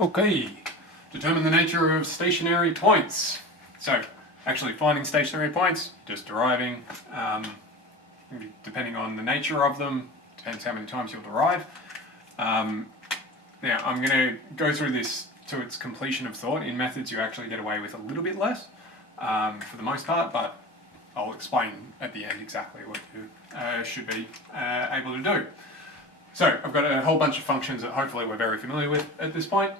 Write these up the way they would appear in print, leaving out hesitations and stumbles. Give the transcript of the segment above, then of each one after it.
Okay, determine the nature of stationary points. So, actually finding stationary points, just deriving, depending on the nature of them, depends how many times you'll derive. Now, I'm going to go through this to its completion of thought. In methods, you actually get away with a little bit less, for the most part, but I'll explain at the end exactly what you should be able to do. So I've got a whole bunch of functions that hopefully we're very familiar with at this point,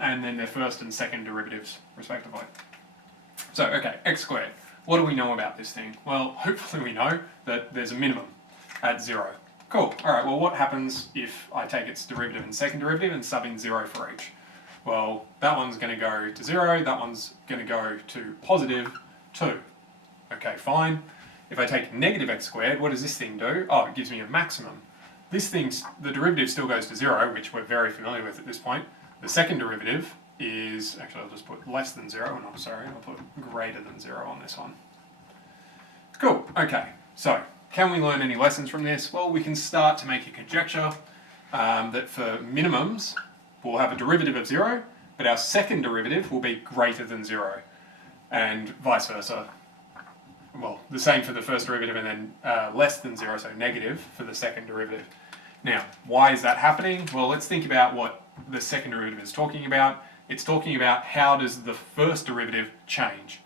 and then their first and second derivatives, respectively. So, okay, x squared. What do we know about this thing? Well, hopefully we know that there's a minimum at 0. Cool. Alright, well what happens if I take its derivative and second derivative and sub in 0 for each? Well, that one's going to go to 0, that one's going to go to positive 2. Okay, fine. If I take negative x squared, what does this thing do? Oh, it gives me a maximum. This thing's, the derivative still goes to 0, which we're very familiar with at this point. The second derivative is, actually I'll just put less than 0, and I'm sorry, I'll put greater than 0 on this one. Cool, okay, so can we learn any lessons from this? Well, we can start to make a conjecture that for minimums, we'll have a derivative of 0, but our second derivative will be greater than 0, and vice versa. Well, the same for the first derivative and then less than 0, so negative for the second derivative. Now, why is that happening? Well, let's think about what the second derivative is talking about. It's talking about how does the first derivative change.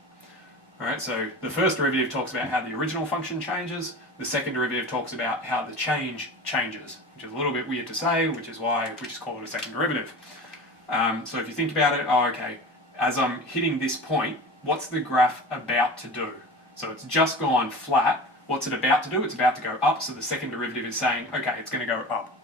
Alright, so the first derivative talks about how the original function changes, the second derivative talks about how the change changes, which is a little bit weird to say, which is why we just call it a second derivative. So if you think about it, oh okay, as I'm hitting this point, what's the graph about to do? So it's just gone flat. What's it about to do? It's about to go up, so the second derivative is saying, okay, it's going to go up.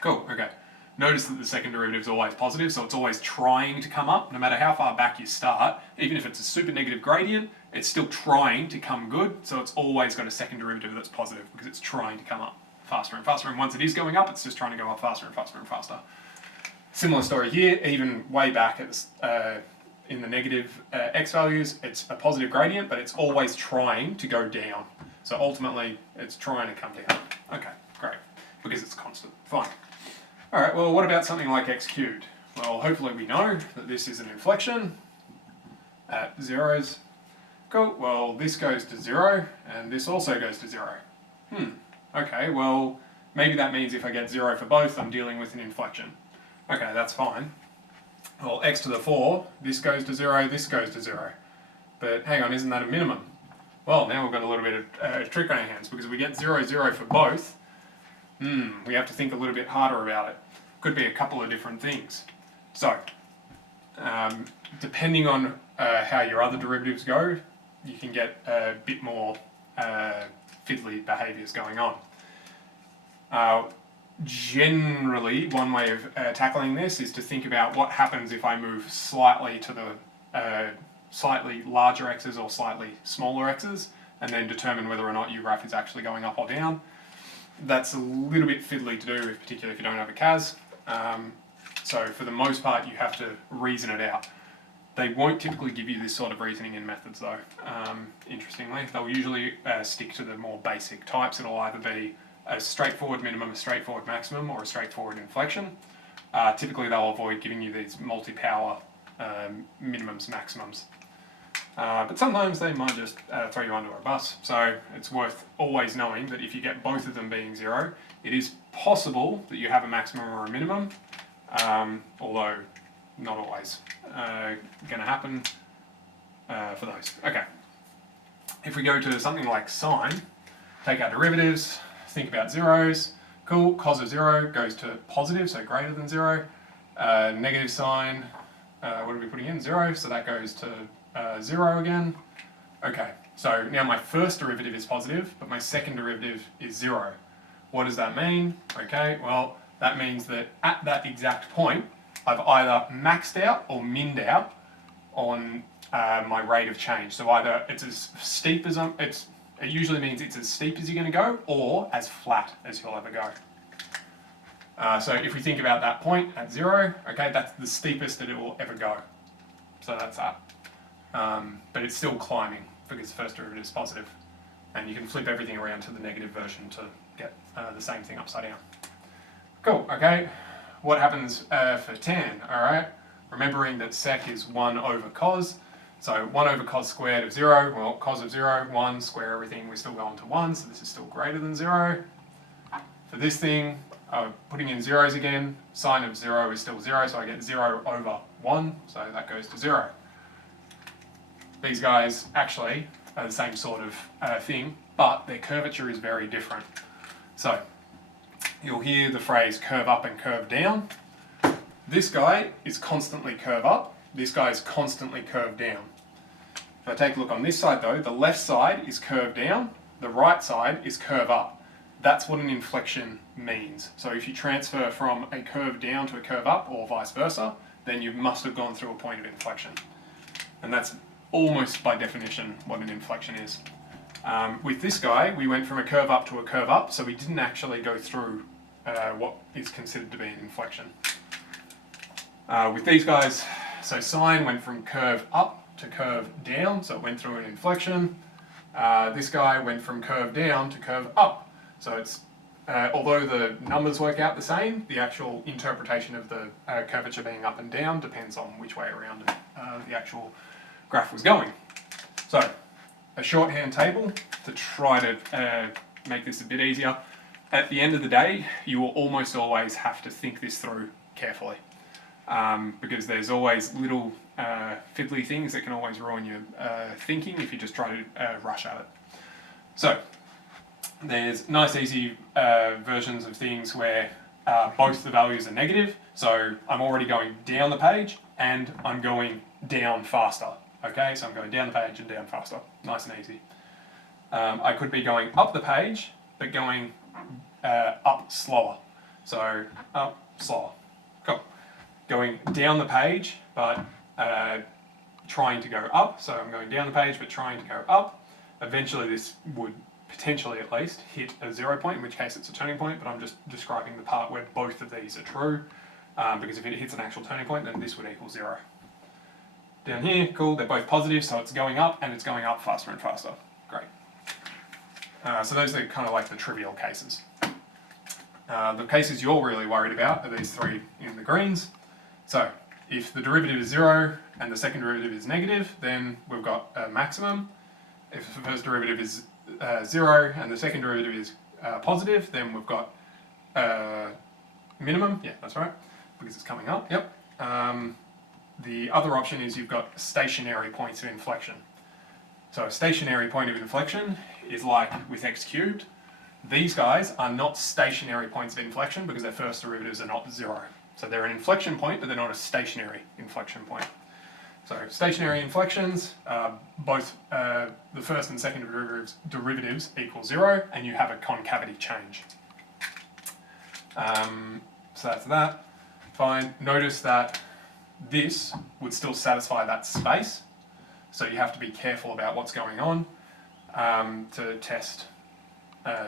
Cool, okay. Notice that the second derivative is always positive, so it's always trying to come up. No matter how far back you start, even if it's a super negative gradient, it's still trying to come good, so it's always got a second derivative that's positive because it's trying to come up faster and faster, and once it is going up, it's just trying to go up faster and faster and faster. Similar story here, even way back at in the negative x values, it's a positive gradient, but it's always trying to go down. So ultimately, it's trying to come down. Okay, great, because it's constant. Fine. Alright, well what about something like x cubed? Well, hopefully we know that this is an inflection at zeros. Cool, well this goes to 0, and this also goes to 0. Okay, well maybe that means if I get 0 for both, I'm dealing with an inflection. Okay, that's fine. Well, x to the 4, this goes to 0, this goes to 0. But hang on, isn't that a minimum? Well, now we've got a little bit of a trick on our hands, because if we get 0, 0 for both, we have to think a little bit harder about it. Could be a couple of different things. So, depending on how your other derivatives go, you can get a bit more fiddly behaviours going on. Generally, one way of tackling this is to think about what happens if I move slightly to the slightly larger x's or slightly smaller x's, and then determine whether or not your graph is actually going up or down. That's a little bit fiddly to do, particularly if you don't have a CAS. So for the most part, you have to reason it out. They won't typically give you this sort of reasoning in methods though, interestingly. They'll usually stick to the more basic types. It'll either be a straightforward minimum, a straightforward maximum, or a straightforward inflection. Typically they'll avoid giving you these multi-power minimums, maximums. But sometimes they might just throw you under a bus, so it's worth always knowing that if you get both of them being 0, it is possible that you have a maximum or a minimum, although not always going to happen for those. Okay, if we go to something like sine, take our derivatives, think about zeros. Cool, cos of 0 goes to positive, so greater than 0. Negative sine, what are we putting in? 0, so that goes to 0 again. Okay, so now my first derivative is positive, but my second derivative is 0. What does that mean? Okay, well, that means that at that exact point, I've either maxed out or minned out on my rate of change. So either it's as steep as it usually means it's as steep as you're going to go, or as flat as you'll ever go. So if we think about that point at 0, okay, that's the steepest that it will ever go. So that's that. But it's still climbing because the first derivative is positive. And you can flip everything around to the negative version to get the same thing upside down. Cool, okay. what happens for tan, all right? Remembering that sec is 1 over cos. So 1 over cos squared of 0, well, cos of 0, 1, square everything, we're still going to 1, so this is still greater than 0. For this thing, putting in zeros again, sine of 0 is still 0, so I get 0 over 1, so that goes to 0. These guys actually are the same sort of thing, but their curvature is very different. So you'll hear the phrase curve up and curve down. This guy is constantly curve up, this guy is constantly curve down. If I take a look on this side though, the left side is curve down, the right side is curve up. That's what an inflection means. So if you transfer from a curve down to a curve up or vice versa, then you must have gone through a point of inflection. And that's almost by definition what an inflection is. With this guy, we went from a curve up to a curve up, so we didn't actually go through what is considered to be an inflection. With these guys, so sine went from curve up to curve down, so it went through an inflection. This guy went from curve down to curve up. So it's, although the numbers work out the same, the actual interpretation of the curvature being up and down depends on which way around the actual graph was going. So a shorthand table to try to make this a bit easier. At the end of the day, you will almost always have to think this through carefully. Because there's always little fiddly things that can always ruin your thinking if you just try to rush at it. So there's nice easy versions of things where both the values are negative, so I'm already going down the page and I'm going down faster. Okay, so I'm going down the page and down faster, nice and easy. I could be going up the page but going up slower, so up slower. Cool. Going down the page, but trying to go up. So I'm going down the page, but trying to go up. Eventually this would potentially at least hit a 0 point, in which case it's a turning point, but I'm just describing the part where both of these are true, because if it hits an actual turning point, then this would equal 0. Down here, cool, they're both positive, so it's going up, and it's going up faster and faster. Great. So those are kind of like the trivial cases. The cases you're really worried about are these three in the greens. So if the derivative is 0 and the second derivative is negative, then we've got a maximum. If the first derivative is 0 and the second derivative is positive, then we've got minimum. Yeah, that's right, because it's coming up. Yep. The other option is you've got stationary points of inflection. So a stationary point of inflection is like with x cubed. These guys are not stationary points of inflection because their first derivatives are not 0. So they're an inflection point, but they're not a stationary inflection point. So stationary inflections, both the first and second derivatives equal 0, and you have a concavity change. So that's that. Fine. Notice that this would still satisfy that space, so you have to be careful about what's going on to test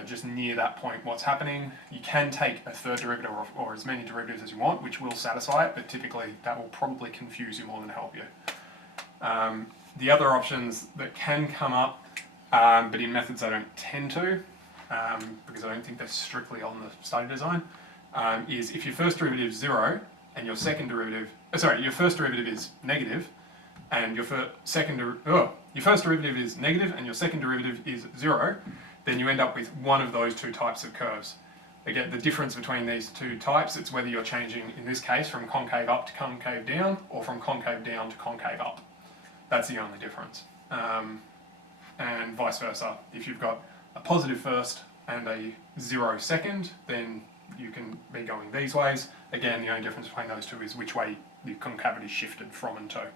just near that point what's happening. You can take a third derivative or as many derivatives as you want, which will satisfy it, but typically that will probably confuse you more than help you. The other options that can come up, but in methods I don't tend to, because I don't think they're strictly on the study design, is if your first derivative is 0 and your second derivative, your first derivative is negative, and your first derivative is negative and your second derivative is 0, then you end up with one of those two types of curves. Again, the difference between these two types, it's whether you're changing, in this case, from concave up to concave down, or from concave down to concave up. That's the only difference. And vice versa. If you've got a positive first and a 0 second, then you can be going these ways. Again, the only difference between those two is which way the concavity shifted from and to.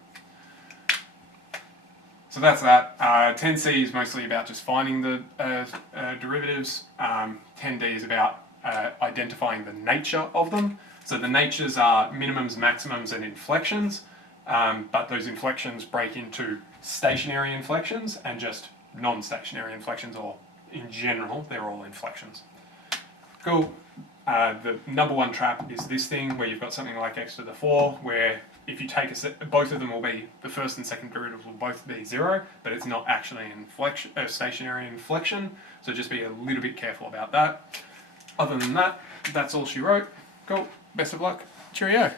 So that's that. 10C is mostly about just finding the derivatives. 10D is about identifying the nature of them. So the natures are minimums, maximums, and inflections, but those inflections break into stationary inflections and just non-stationary inflections, or in general, they're all inflections. Cool. The number one trap is this thing where you've got something like x to the 4, where if you take both of them will be, the first and second derivatives will both be 0, but it's not actually a stationary inflection, so just be a little bit careful about that. Other than that, that's all she wrote. Cool, best of luck. Cheerio.